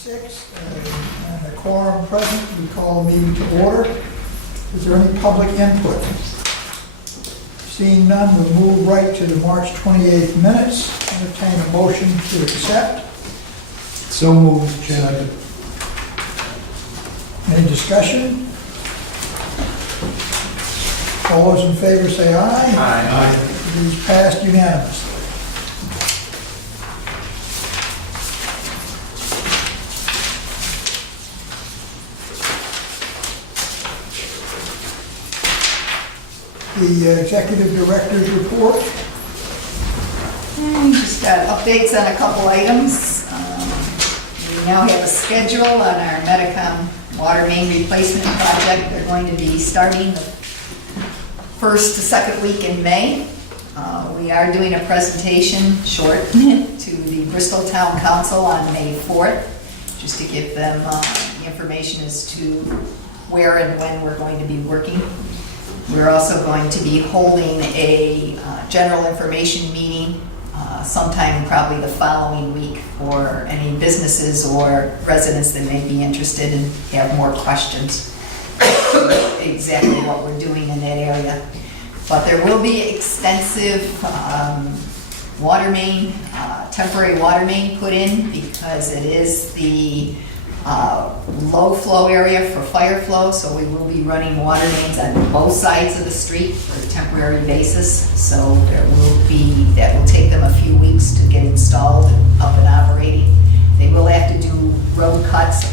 6, and a quorum present, we call the meeting to order. Is there any public input? Seeing none, we'll move right to the March 28th minutes. Entertain a motion to accept. So moved, Chairman. Any discussion? All those in favor say aye. Aye. It is passed unanimously. The executive director's report. Just got updates on a couple items. We now have a schedule on our Medicom water main replacement project. They're going to be starting the first to second week in May. We are doing a presentation short to the Bristol Town Council on May 4th, just to give them information as to where and when we're going to be working. We're also going to be holding a general information meeting sometime probably the following week for any businesses or residents that may be interested and have more questions exactly what we're doing in that area. But there will be extensive water main, temporary water main put in because it is the low flow area for fire flow, so we will be running water mains on both sides of the street for a temporary basis. So that will take them a few weeks to get installed and up and operating. They will have to do road cuts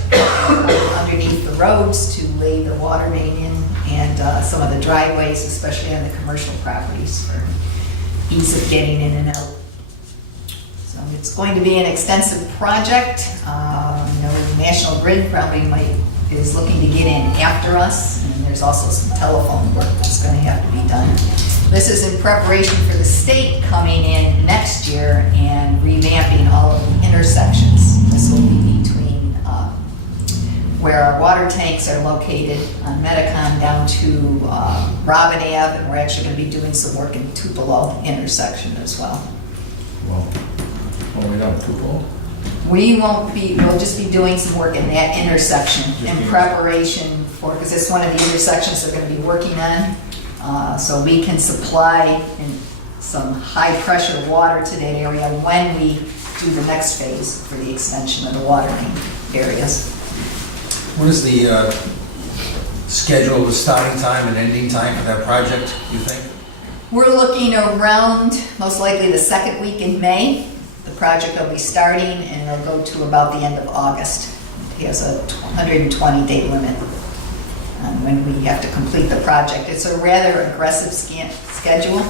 underneath the roads to lay the water main in, and some of the driveways, especially on the commercial properties, for ease of getting in and out. So it's going to be an extensive project. National Grid probably is looking to get in after us, and there's also some telephone work that's going to have to be done. This is in preparation for the state coming in next year and revamping all of the intersections. This will be between where our water tanks are located on Medicom down to Robin Ave, and we're actually going to be doing some work in Tupelo intersection as well. Well, we don't Tupelo. We'll just be doing some work in that intersection in preparation for, because it's one of the intersections they're going to be working on. So we can supply some high pressure water to that area when we do the next phase for the extension of the water main areas. What is the schedule, the starting time and ending time for that project, you think? We're looking around most likely the second week in May. The project will be starting and it'll go to about the end of August. It has a 120-day limit on when we have to complete the project. It's a rather aggressive schedule,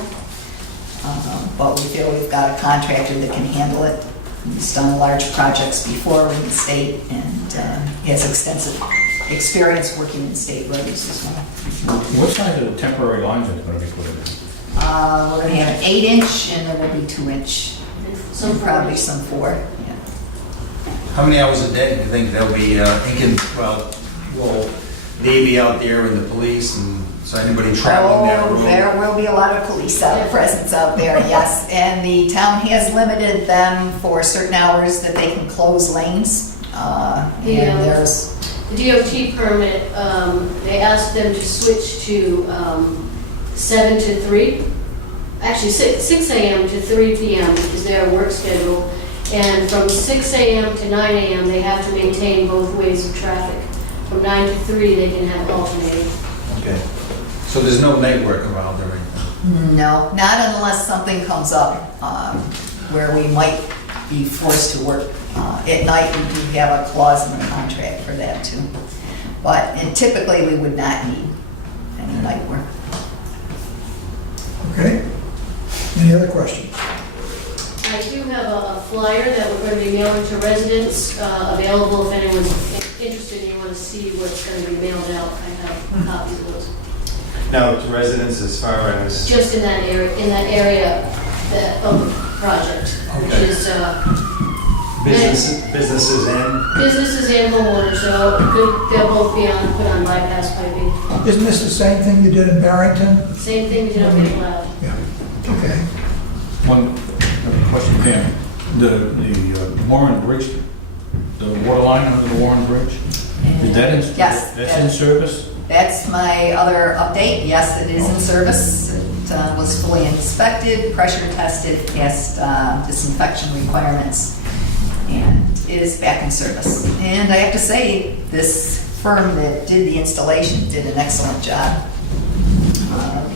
but we feel we've got a contractor that can handle it. He's done large projects before in the state, and he has extensive experience working in state roads as well. What size of temporary lines are they going to be put in? We're going to have an 8-inch and there will be 2-inch. Some probably some 4. Yeah. How many hours a day do you think they'll be will Navy out there and the police, and so anybody traveling that road? There will be a lot of police presence out there, yes. And the town has limited them for certain hours that they can close lanes. And there's the DOT permit, they asked them to switch to 7 to 3. Actually, 6 a.m. to 3 p.m. is their work schedule. And from 6 a.m. to 9 a.m. they have to maintain both ways of traffic. From 9 to 3 they can have alternating. Okay. So there's no night work around or anything? no, not unless something comes up where we might be forced to work at night. We do have a clause in the contract for that too. But typically we would not need any night work. Okay. Any other questions? I do have a flyer that we're going to be mailing to residents, available if anyone's interested and you want to see what's going to be mailed out. I have copies of those. Now, to residents as far as... Just in that area of the project, which Okay. is businesses and... businesses and homeowners, so they'll both be put on bypass piping. Isn't this the same thing you did in Barrington? Same thing, you know, Big Loud. Yeah. Okay. One question, Pam. The Warren Bridge, the water line under the Warren Bridge? Is that in? Yes. That's in service? That's my other update. Yes, it is in service. It was fully inspected, pressure tested, passed disinfection requirements, and is back in service. And I have to say, this firm that did the installation did an excellent job.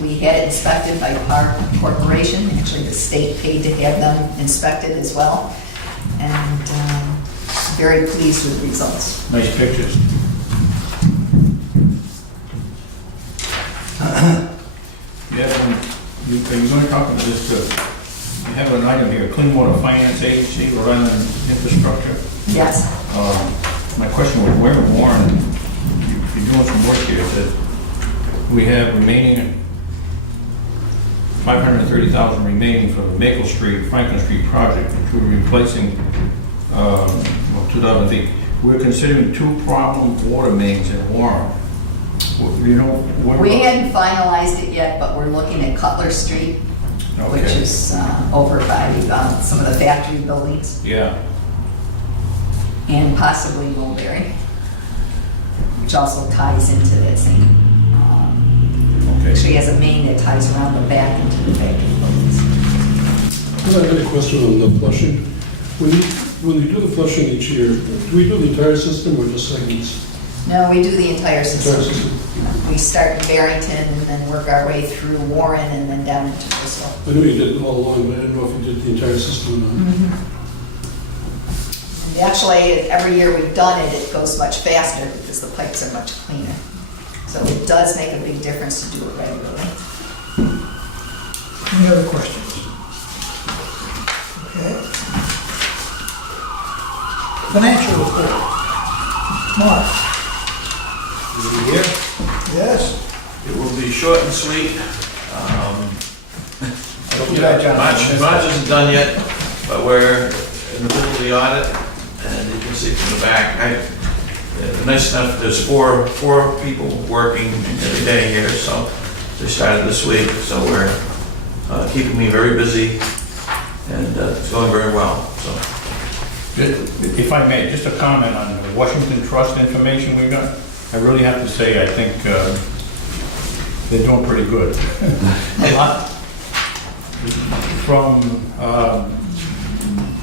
We had it inspected by Park Corporation. Actually, the state paid to have them inspected as well. And very pleased with the results. Nice pictures. Yeah, are you going to talk about this, you have an item here, Clean Water Finance Agency, Rhode Island Infrastructure. Yes. My question was, where in Warren, you're doing some work here, that we have remaining, 530,000 remaining for the Maple Street, Franklin Street project, which we're replacing, 2008. We're considering 2 problem water mains in Warren. You know, what We about- hadn't finalized it yet, but we're looking at Cutler Street, which Okay. is over by some of the factory buildings, Yeah, and possibly Mulberry, which also ties into that same, okay. actually has a main that ties around the back into the factory buildings. I had a question on the flushing. When you do the flushing each year, do we do the entire system or just segments? No, we do the entire Entire system. system? We start in Barrington and then work our way through Warren and then down into Bristol. I know you did it all along, but I didn't know if you did the entire system or not. And actually, every year we've done it, it goes much faster because the pipes are much cleaner. So it does make a big difference to do it regularly. Any other questions? Okay. Financial report. Mark? Here. Yes? It will be short and sweet. March isn't done yet, but we're in the middle of the audit, and you can see from the back. The nice stuff, there's four people working every day here, so they started this week, so we're keeping me very busy, and it's going very well, so. If I may, just a comment on the Washington Trust information we got. I really have to say, I think they're doing pretty good. A lot from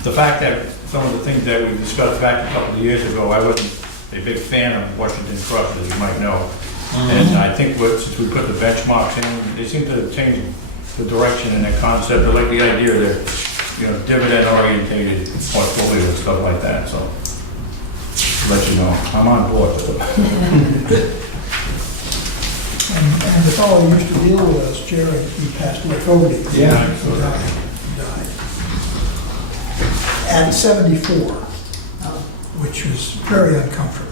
the fact that some of the things that we discussed back a couple of years ago, I wasn't a big fan of Washington Trust, as you might know. And I think since we put the benchmarks in, they seem to have changed the direction and the concept. I like the idea that, dividend-orientated portfolio and stuff like that, so let you know, I'm on board with it. And the fellow who used to deal with us, Jerry, he passed away, Cody. Yeah. He died. At 74, which was very uncomfortable.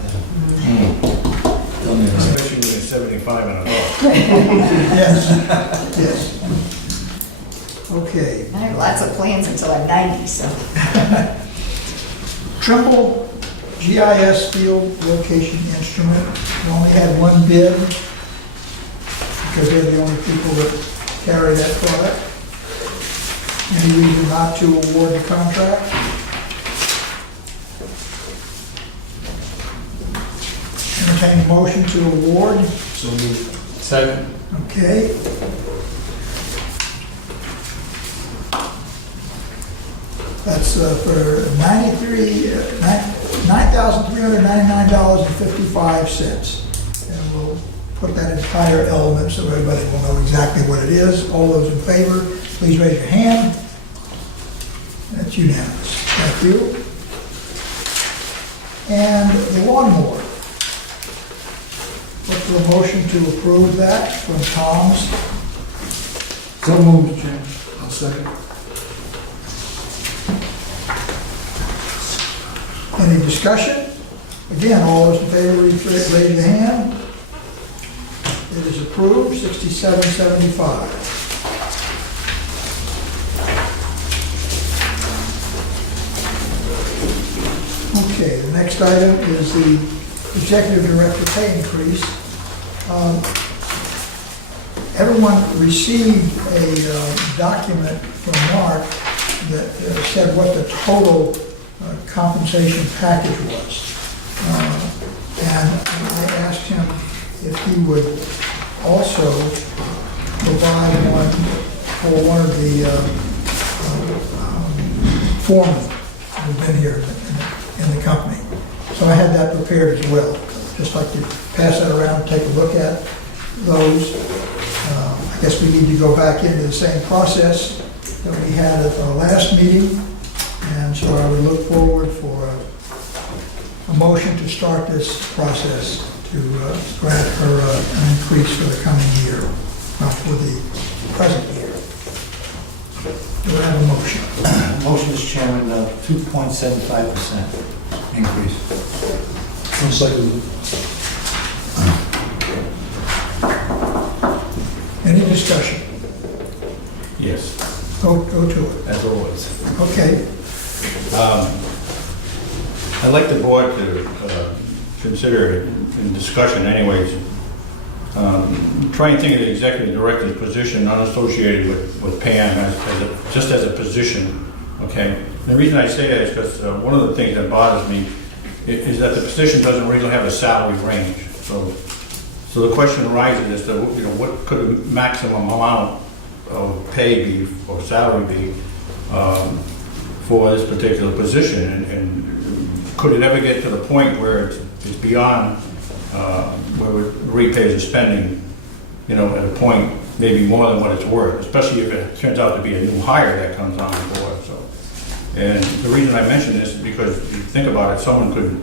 Especially when you're 75 and above. Yes, yes. Okay. I have lots of plans until I'm 90, so. Trimble GIS field location instrument. We only had one bid because they're the only people that carry that product. Any reason not to award the contract? Entertain a motion to award. So moved. Second. Okay. That's for $9,399.55. And we'll put that entire element so everybody will know exactly what it is. All those in favor, please raise your hand. That's unanimous. Thank you. And the lawnmower. Look for a motion to approve that from Tom's. So moved, Chairman. I'll second. Any discussion? Again, all those in favor, raise your hand. It is approved, 6775. Okay, the next item is the executive director pay increase. Everyone received a document from Mark that said what the total compensation package was. And I asked him if he would also provide one for one of the foremen who've been here in the company. So I had that prepared as well. Just like to pass that around, take a look at those. I guess we need to go back into the same process that we had at our last meeting. And so I would look forward for a motion to start this process to grant her an increase for the coming year, not for the present year. Do I have a motion? Motion, Mr. Chairman, 2.75% increase. One second. Any discussion? Yes, Go to it. as always. Okay. I'd like the board to consider in discussion anyways, try and think of the executive director's position not associated with Pam just as a position, okay? And the reason I say that is because one of the things that bothers me is that the position doesn't really have a salary range. So the question arises as to, what could the maximum amount of pay be or salary be for this particular position, and could it ever get to the point where it's beyond where it repays the spending, at a point maybe more than what it's worth, especially if it turns out to be a new hire that comes on board. So, and the reason I mention this is because if you think about it, someone could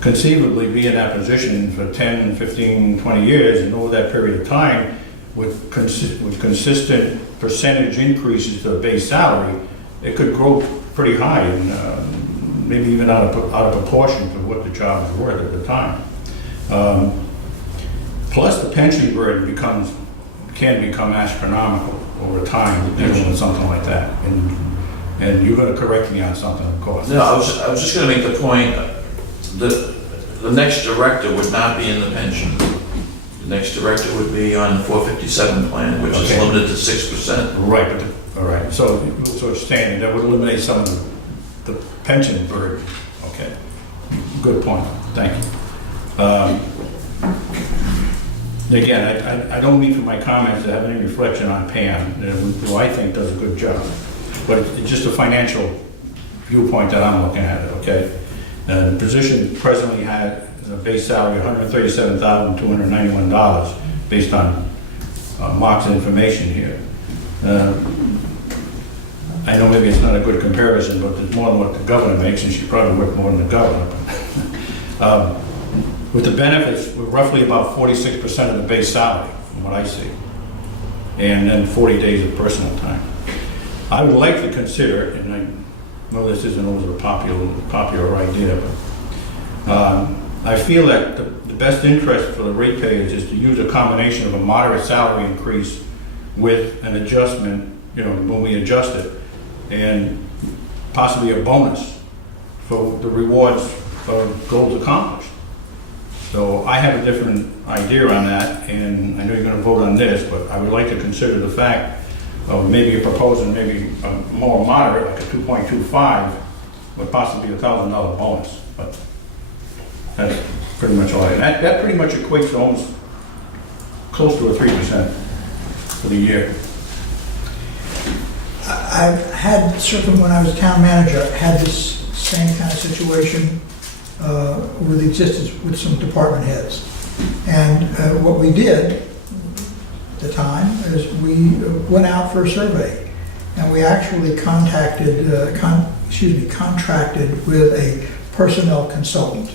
conceivably be in that position for 10, 15, 20 years, and over that period of time, with consistent percentage increases to the base salary, it could grow pretty high and maybe even out of proportion to what the job is worth at the time. Plus, the pension burden can become astronomical over time dealing with something like that. And you're going to correct me on something, of course. No, I was just gonna make the point, the next director would not be in the pension. The next director would be on the 457 plan, which is Okay. limited to 6%. Right, all right. So it's standing, that would eliminate some of the pension burden. Okay, good point, thank you. Again, I don't mean for my comments to have any reflection on Pam, who I think does a good job, but it's just a financial viewpoint that I'm looking at it, okay? The position presently had a base salary of $137,291 based on Mark's information here. I know maybe it's not a good comparison, but there's more than what the governor makes, and she probably worked more than the governor. With the benefits, we're roughly about 46% of the base salary, from what I see, and then 40 days of personal time. I would like to consider, and I know this isn't always a popular idea, but I feel that the best interest for the ratepayers is to use a combination of a moderate salary increase with an adjustment, when we adjust it, and possibly a bonus for the rewards for goals accomplished. So I have a different idea on that, and I know you're going to vote on this, but I would like to consider the fact of maybe proposing maybe a more moderate, like a 2.25, with possibly $1,000 bonus. But that's pretty much all. That pretty much equates to almost close to a 3% for the year. I've had, certainly when I was town manager, had this same kind of situation with existence with some department heads. And what we did at the time is we went out for a survey, and we actually contracted with a personnel consultant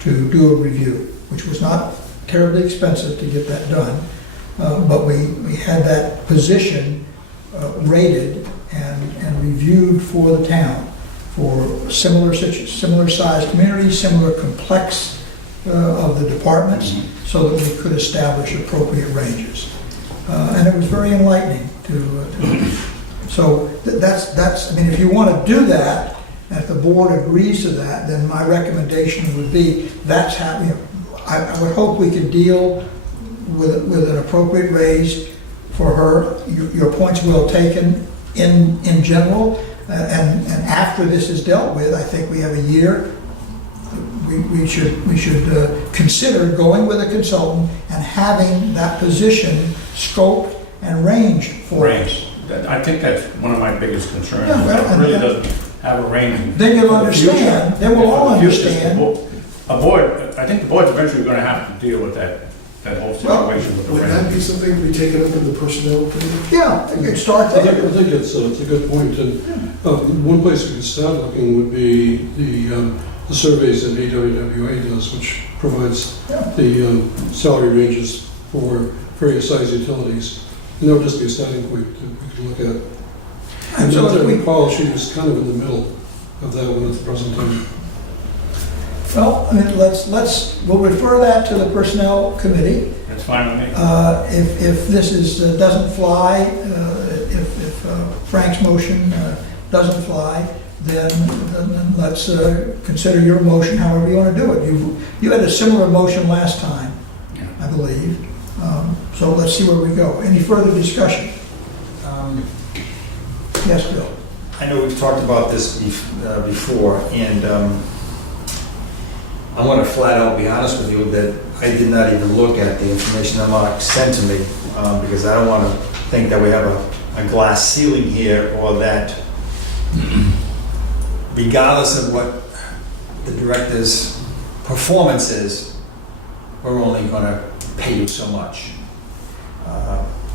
to do a review, which was not terribly expensive to get that done, but we had that position rated and reviewed for the town for similar sized communities, similar complex of the departments, so that we could establish appropriate ranges. And it was very enlightening to so that's, I mean, if you want to do that, and if the board agrees to that, then my recommendation would be, that's how, I would hope we could deal with an appropriate raise for her. Your point's well taken in general. And after this is dealt with, I think we have a year. We should consider going with a consultant and having that position scoped and ranged for us. Range. I think that's one of my biggest concerns. Yeah, well, It really doesn't have a range. Then you'll For the future. understand, then we'll all For the future, understand. A board, I think the board's eventually gonna have to deal with that whole situation with the Would that range. be something to be taken up in the personnel committee? Yeah, you could start I think there. it's a good point, and one place we could start looking would be the surveys that AWWA does, which provides Yeah. the salary ranges for various size utilities. And that would just be a starting point that we could look at. And So as I if we, recall, she was kind of in the middle of that one at the present time. well, I mean, we'll refer that to the personnel committee. That's fine with me. If this doesn't fly, if Frank's motion doesn't fly, then let's consider your motion however you want to do it. You had a similar motion last time, I believe. So let's see where we go. Any further discussion? Yes, Bill? I know we've talked about this before, and I want to flat out be honest with you that I did not even look at the information that Mark sent to me, because I don't want to think that we have a glass ceiling here, or that regardless of what the director's performance is, we're only going to pay you so much.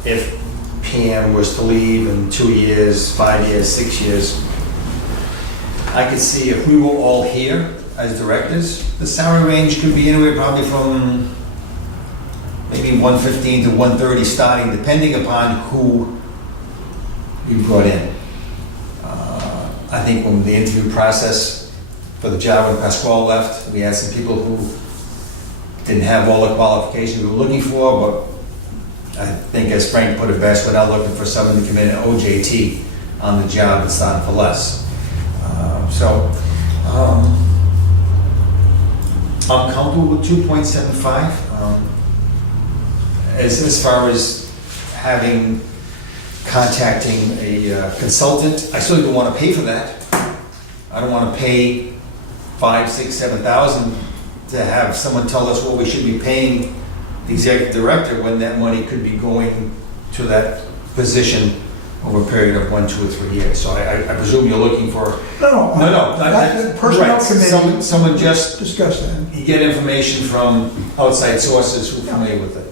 If PM was to leave in 2 years, 5 years, 6 years, I could see if we were all here as directors, the salary range could be anywhere probably from maybe 115 to 130 starting, depending upon who you brought in. I think when the interview process for the job when Pasquale left, we had some people who didn't have all the qualifications we were looking for, but I think, as Frank put it best, we're not looking for someone to come in and OJT on the job and start for less. I'm comfortable with 2.75. As far as contacting a consultant, I certainly don't want to pay for that. I don't want to pay 5, 6, 7,000 to have someone tell us what we should be paying the executive director when that money could be going to that position over a period of 1, 2, or 3 years. So I presume you're looking for... No. The personnel committee. Someone just, Discuss that. you get information from outside sources who are familiar with it.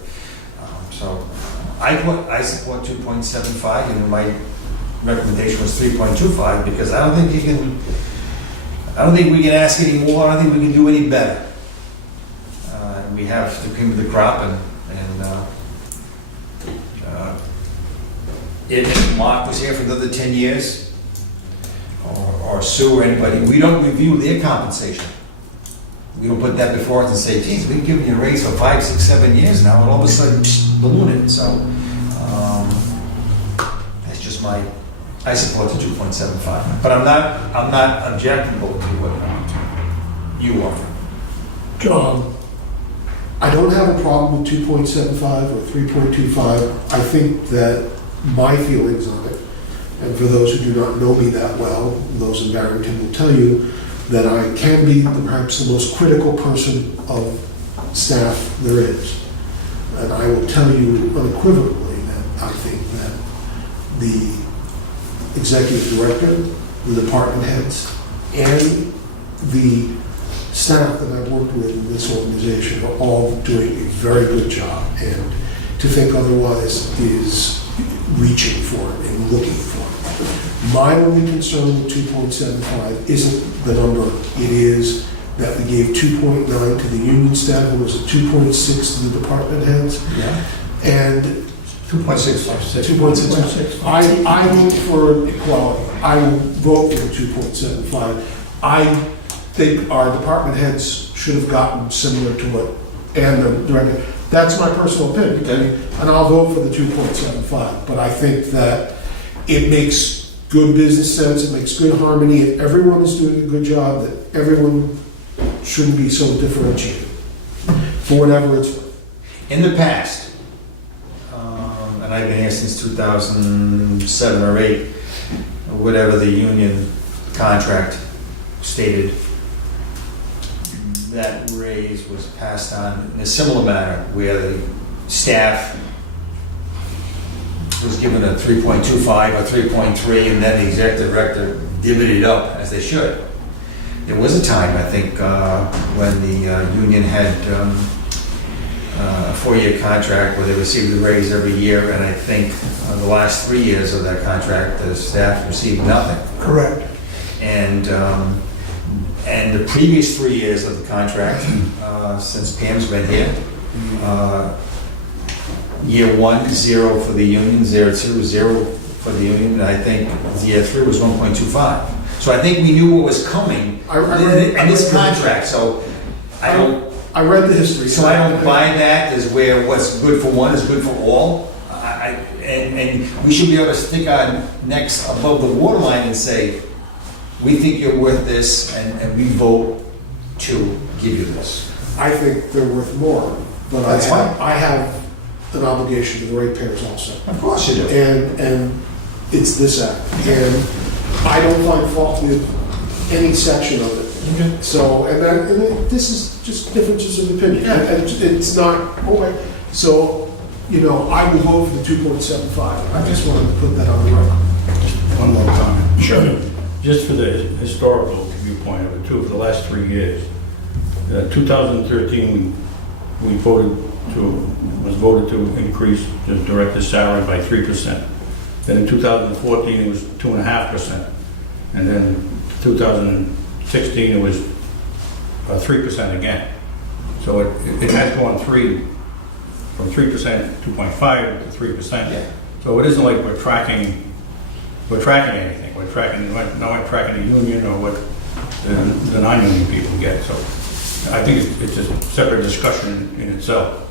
I support 2.75, and my recommendation was 3.25, because I don't think we can ask any more. I don't think we can do any better. We have the cream of the crop, and if Mark was here for another 10 years, or Sue or anybody, we don't review their compensation. We don't put that before us and say, geez, we've given you a raise for 5, 6, 7 years now, and all of a sudden, balloon it. So that's just I support the 2.75. But I'm not objectable to what you offer. John, I don't have a problem with 2.75 or 3.25. I think that my feelings on it, and for those who do not know me that well, those in Barrington will tell you that I can be perhaps the most critical person of staff there is. And I will tell you unequivocally that I think that the executive director, the department heads, and the staff that I've worked with in this organization are all doing a very good job. And to think otherwise is reaching for it and looking for it. My only concern with 2.75 isn't the number. It is that we gave 2.9 to the union staff, and was it 2.6 to the department heads? Yeah. And 2.65. 2.6. I look for equality. I will vote for the 2.75. I think our department heads should have gotten similar to what, and the director. That's my personal opinion. Okay. And I'll vote for the 2.75. But I think that it makes good business sense, it makes good harmony. If everyone is doing a good job, that everyone shouldn't be so differentiated for whatever it's worth. In the past, and I've been here since 2007 or 8, whatever the union contract stated, that raise was passed on in a similar manner, where the staff was given a 3.25 or 3.3, and then the executive director divvied it up as they should. There was a time, I think, when the union had a 4-year contract where they received a raise every year, and I think the last 3 years of that contract, the staff received nothing. Correct. And the previous 3 years of the contract, since Pam's been here, year 1, 0 for the union, year 2, 0 for the union, and I think year 3 was 1.25. So I think we knew what was coming in this contract, so I read the history. so I don't buy that as where what's good for one is good for all. And we should be able to stick our necks above the waterline and say, we think you're worth this, and we vote to give you this. I think they're worth more, but That's fine. I have an obligation to the ratepayers also. Of course you do. And it's this act. And I don't find fault with any section of it. So, and this is just differences of opinion. And it's not, so, I will vote for the 2.75. I just wanted to put that on the record. One more comment. Sure. Just for the historical viewpoint of it too, for the last 3 years. 2013, was voted to increase the director's salary by 3%. Then in 2014, it was 2.5%. And then 2016, it was 3% again. So it has gone from 3%, 2.5 to 3%. Yeah. So it isn't like we're tracking anything. We're tracking the union or what the non-union people get. So I think it's a separate discussion in itself.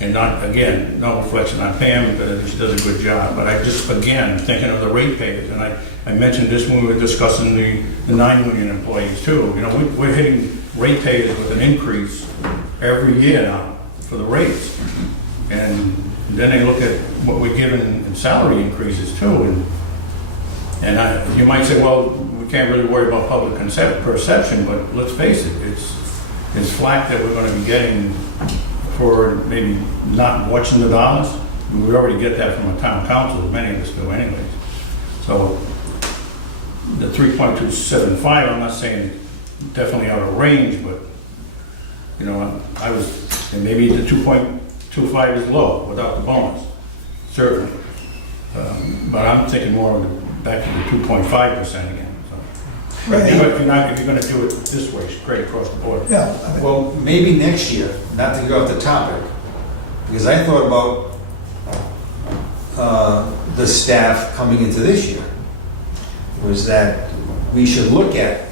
And not, again, no reflection on Pam, because she does a good job, but I just, again, thinking of the ratepayers, and I mentioned this when we were discussing the non-union employees too. We're hitting ratepayers with an increase every year now for the rates. And then they look at what we're given in salary increases too, and you might say, well, we can't really worry about public perception, but let's face it, it's flack that we're going to be getting for maybe not watching the dollars. We already get that from a town council, many of us do anyways. So the 3.275, I'm not saying definitely out of range, but and maybe the 2.25 is low without the bonus, certainly. But I'm thinking more back to the 2.5% again. So. Right. If you're going to do it this way, straight across the board. Yeah. Well, maybe next year, not to get off the topic, because I thought about the staff coming into this year, was that we should look at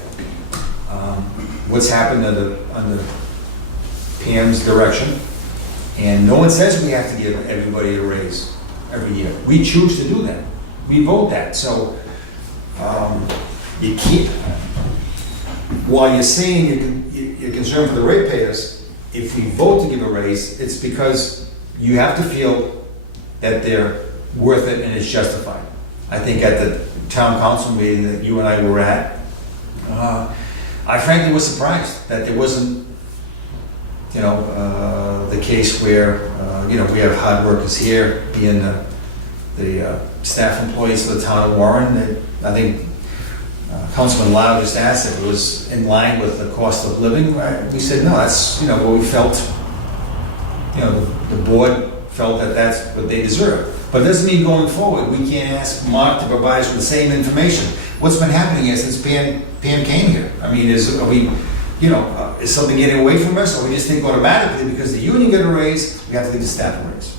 what's happened under Pam's direction, and no one says we have to give everybody a raise every year. We choose to do that. We vote that. So you keep, while you're saying you're concerned for the ratepayers, if we vote to give a raise, it's because you have to feel that they're worth it and it's justified. I think at the town council meeting that you and I were at, I frankly was surprised that there wasn't, the case where, we have hard workers here being the staff employees for the town of Warren. I think Councilman Lau just asked if it was in line with the cost of living. We said, no, that's, what we felt, the board felt that that's what they deserve. But it doesn't mean going forward, we can't ask Mark to provide us with the same information. What's been happening here since Pam came here? I mean, is something getting away from us, or we just think automatically because the union got a raise, we have to give the staff a raise?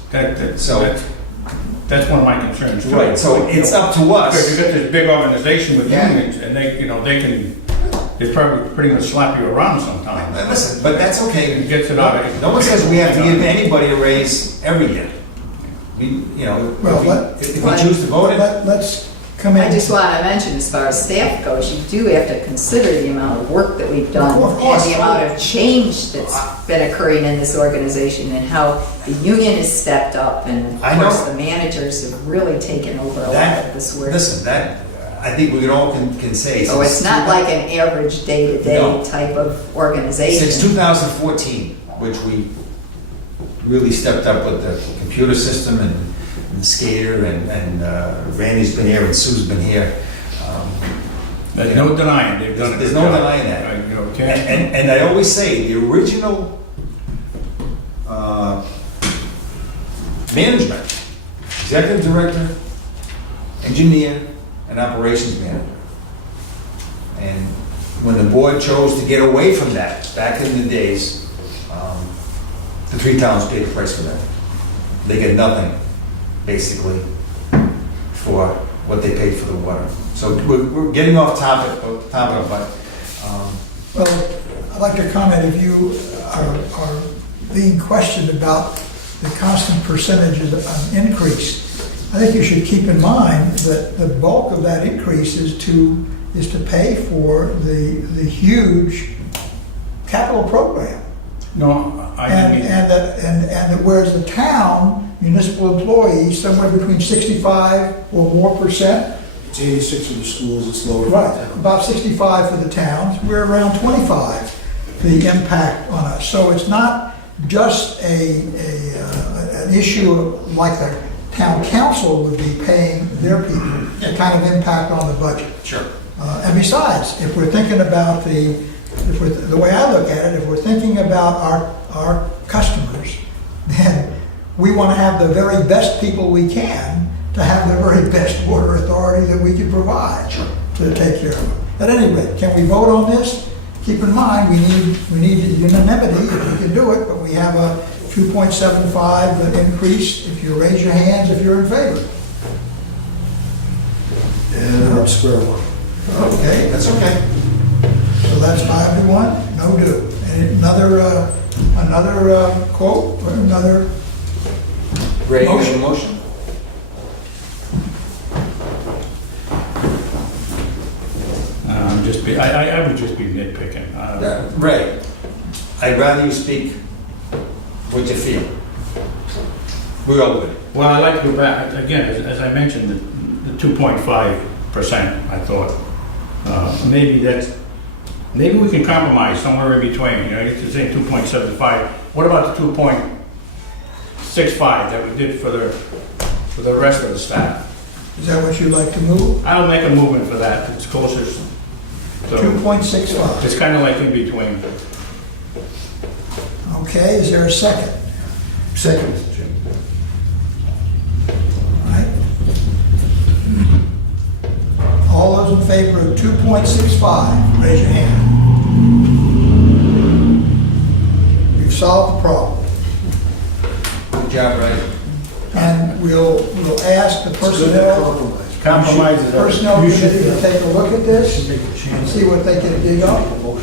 That's one of my concerns too. Right, so it's up to us. Because you've got this big organization with Yeah. unions, and they probably pretty much slap you around sometimes. Listen, but that's okay. It gets it out. No one says we have to give anybody a raise every year. Well, if we choose to vote it. Let's come in. I just want to mention, as far as staff goes, you do have to consider the amount of work that we've done Of course. and the amount of change that's been occurring in this organization and how the union has stepped up and of I know. course the managers have really taken over a lot of this work. Listen, I think we can all can say. So it's not like an average No. day-to-day type of organization. Since 2014, which we really stepped up with the computer system and the skater, and Randy's been here and Sue's been here. There's no denying, they've done it. There's no denying that. You know, can't. And I always say, the original management, executive director, engineer, and operations manager. And when the board chose to get away from that, back in the days, the three towns paid the price for that. They get nothing, basically, for what they paid for the water. So we're getting off topic, but Well, I'd like to comment, if you are being questioned about the constant percentages of increase, I think you should keep in mind that the bulk of that increase is to pay for the huge capital program. No, I mean, And that whereas the town, municipal employees, somewhere between 65 or more percent, It's 86 for the schools, it's lower. for the right, town. about 65 for the towns, we're around 25, the impact on us. So it's not just an issue like the town council would be paying their people, the kind of impact on the budget. sure. And besides, if we're thinking about the way I look at it, if we're thinking about our customers, then we want to have the very best people we can to have the very best water authority that we can provide to take care of them. At any rate, can we vote on this? Keep in mind, we need unanimity if we can do it, but we have a 2.75 increase. If you raise your hands, if you're in favor. And we're up square one. Okay, That's okay. so that's 5-1, no do. And another quote, or another, Ray, you have Motion. a motion? I would just be nitpicking. Ray, I'd rather you speak what you feel. We all would. Well, I'd like to go back, again, as I mentioned, the 2.5%, I thought. Maybe we can compromise somewhere in between, you know, you're saying 2.75. What about the 2.65 that we did for the rest of the staff? is that what you'd like to move? I'll make a movement for that, it's closest. So 2.65. it's kind of like in between. Okay, is there a second? Second, Jim. All right. All those in favor of 2.65, raise your hand. We've solved the problem. Good job, Ray. And we'll ask the It's a good personnel compromise. Compromise is Personnel committee to take a look at this, Make a and change. see what they can dig up from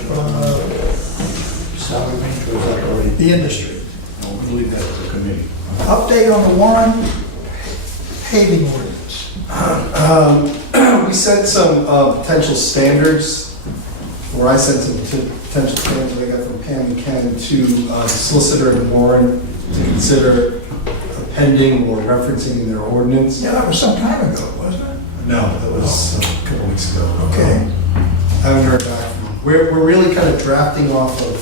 Salary range, or is that already? the industry. We'll leave that to the committee. Update on the Warren paving ordinance. We sent some potential standards, or I sent some potential standards that I got from Pam and Ken to the solicitor in Warren to consider appending or referencing in their ordinance. Yeah, that was some time ago, wasn't it? No, that was a couple weeks ago. Okay. I haven't heard back from them. We're really kind of drafting off of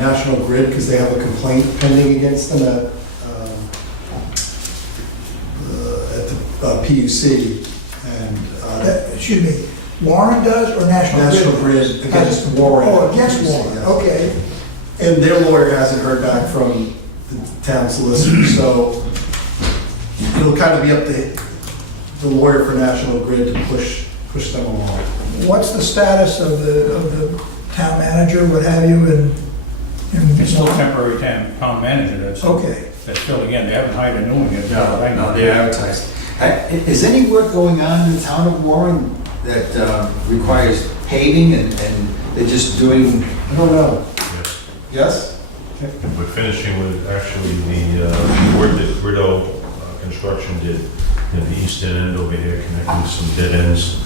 National Grid because they have a complaint pending against them at the PUC. And Excuse me, Warren does, or National Grid? National Grid against Warren. Oh, against PUC, Warren, yeah. okay. And their lawyer hasn't heard back from the town solicitor, so it'll kind of be up to the lawyer for National Grid to push them along. What's the status of the town manager, what have you, in It's still Warren? temporary town manager, that's Okay. still, again, they haven't hired a new one yet. right now. No, they're advertised. Is any work going on in the town of Warren that requires paving and they're just doing, I don't know. yes? We're finishing with actually the work that Bristol Construction did at the east end over here, connecting some dead ends.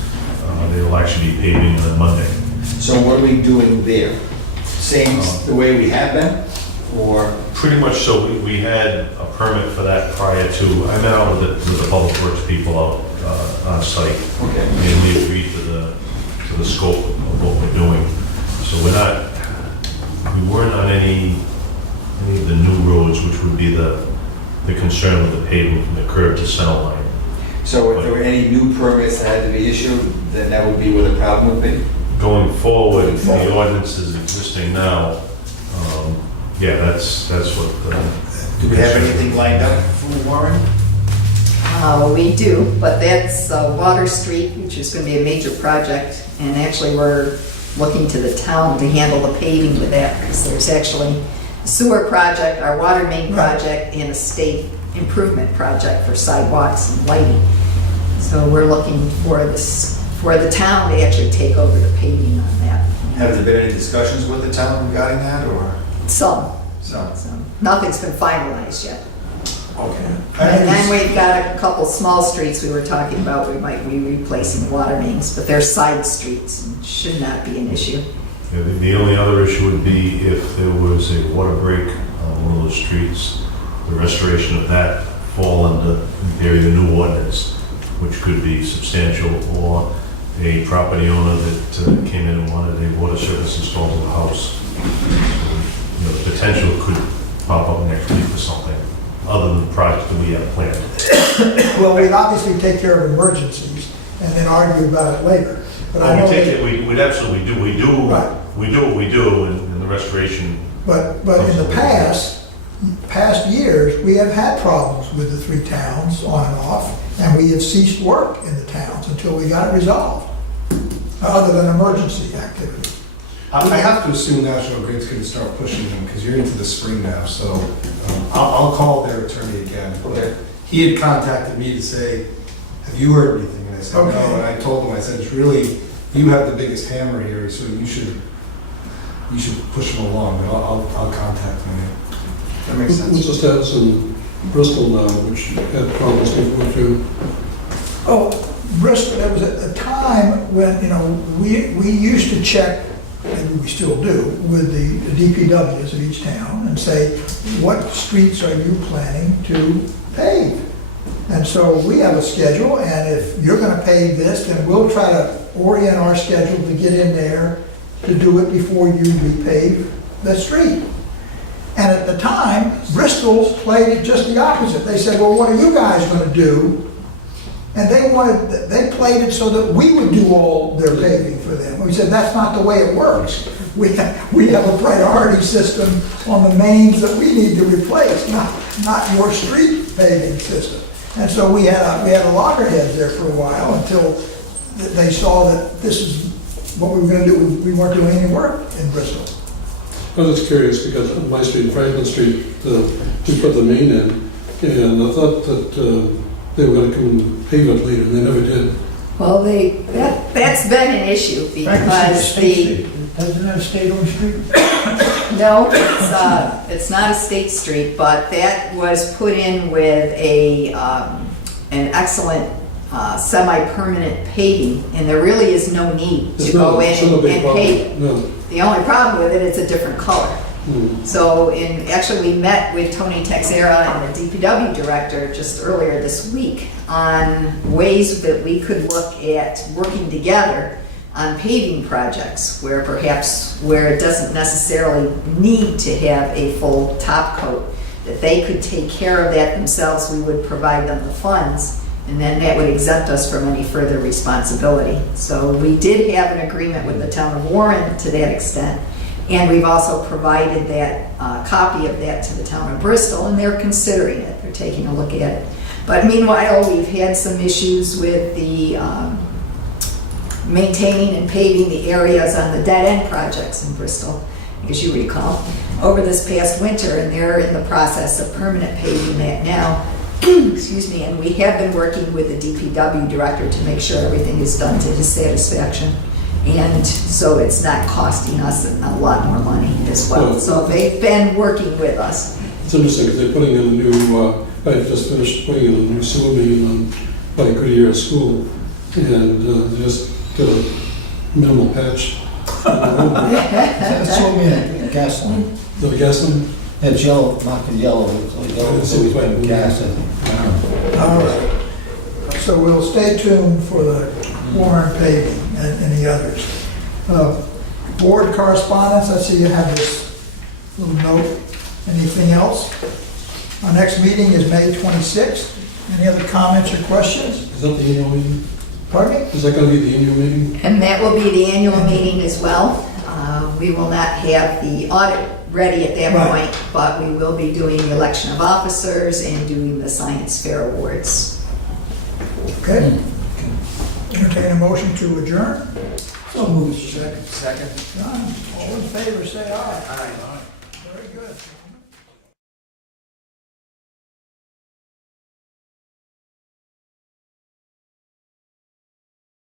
They'll actually be paving on Monday. So what are we doing there? Same the way we have been, or? Pretty much so. We had a permit for that prior to, I met out with the public Works people out on site. Okay. And we agreed to the scope of what we're doing. So we weren't on any of the new roads, which would be the concern with the pavement from the curb to center line. So if there were any new permits that had to be issued, then that would be where the problem would be? Going forward, if the ordinance is existing now, yeah, that's what. Do we have anything lined up for Warren? We do, but that's Water Street, which is going to be a major project. And actually, we're looking to the town to handle the paving with that, because there's actually a sewer project, our water main project, and a state improvement project for sidewalks and lighting. So we're looking for the town to actually take over the paving on that. Have there been any discussions with the town regarding that, or? Some. So, Nothing's been finalized yet. okay. And then we've got a couple small streets we were talking about, we might be replacing water mains, but they're side streets and should not be an issue. Yeah, the only other issue would be if there was a water break on one of those streets, the restoration of that fall under, in theory, the new ordinance, which could be substantial, or a property owner that came in and wanted a water service installed in the house. So, the potential could pop up next week or something, other than the project that we have planned. Well, we'd obviously take care of emergencies and then argue about it later. But I Oh, know we take that- it, we'd absolutely do, we do Right. what we do in the restoration. But in the past years, we have had problems with the three towns on and off, and we have ceased work in the towns until we got it resolved, other than emergency activity. I have to assume National Grid's going to start pushing them, because you're into the spring now, so I'll call their attorney again. Okay. He had contacted me to say, have you heard anything? And I said, no, Okay. and I told him, I said, it's really, you have the biggest hammer here, so you should push them along, but I'll contact them. That makes What's sense. the status in Bristol now, which had problems before too? Oh, Bristol, there was a time when, we used to check, and we still do, with the DPWs of each town and say, what streets are you planning to pave? And so we have a schedule, and if you're gonna pave this, then we'll try to orient our schedule to get in there to do it before you repave the street. And at the time, Bristol played it just the opposite. They said, well, what are you guys gonna do? And they played it so that we would do all their paving for them. We said, that's not the way it works. We have a priority system on the mains that we need to replace, not your street paving system. And so we had a loggerheads there for a while until they saw that this is what we were gonna do. We weren't doing any work in Bristol. I was just curious because on my street, Franklin Street, we put the main in, and I thought that they were going to come and pave it later, and they never did. Well, that's been an issue because Isn't that a state-owned street? no, it's not a state street, but that was put in with an excellent semi-permanent paving, and there really is no need to go in It's not a big and problem. pave it. No. The only problem with it, it's a different color. Hmm. So actually, we met with Tony Texera and the DPW director just earlier this week on ways that we could look at working together on paving projects where it doesn't necessarily need to have a full top coat, that they could take care of that themselves. We would provide them the funds, and then that would exempt us from any further responsibility. So we did have an agreement with the town of Warren to that extent. And we've also provided that copy of that to the town of Bristol, and they're considering it. They're taking a look at it. But meanwhile, we've had some issues with the maintaining and paving the areas on the dead-end projects in Bristol, as you recall, over this past winter, and they're in the process of permanent paving that now. Excuse me, and we have been working with the DPW director to make sure everything is done to his satisfaction. And so it's not costing us a lot more money as well. So they've been working with us. It's interesting because they're putting in a new, I just finished putting in a new sewer main on by Goodyear School, and they just did a minimal patch. That's what we had, gas line. The gas line? It's yellow, marked yellow, it's like yellow, It seems like gas. All right. So we'll stay tuned for the Warren paving and any others. Board correspondence, I see you have this little note. Anything else? Our next meeting is May 26th. Any other comments or questions? Is that the annual meeting? Pardon me? Is that gonna be the annual meeting? And that will be the annual meeting as well. We will not have the audit ready at that Right. point, but we will be doing the election of officers and doing the science fair awards. Okay. Entertain a motion to adjourn? So moved. Second. Second. None. All in favor, say aye. Aye. Very good.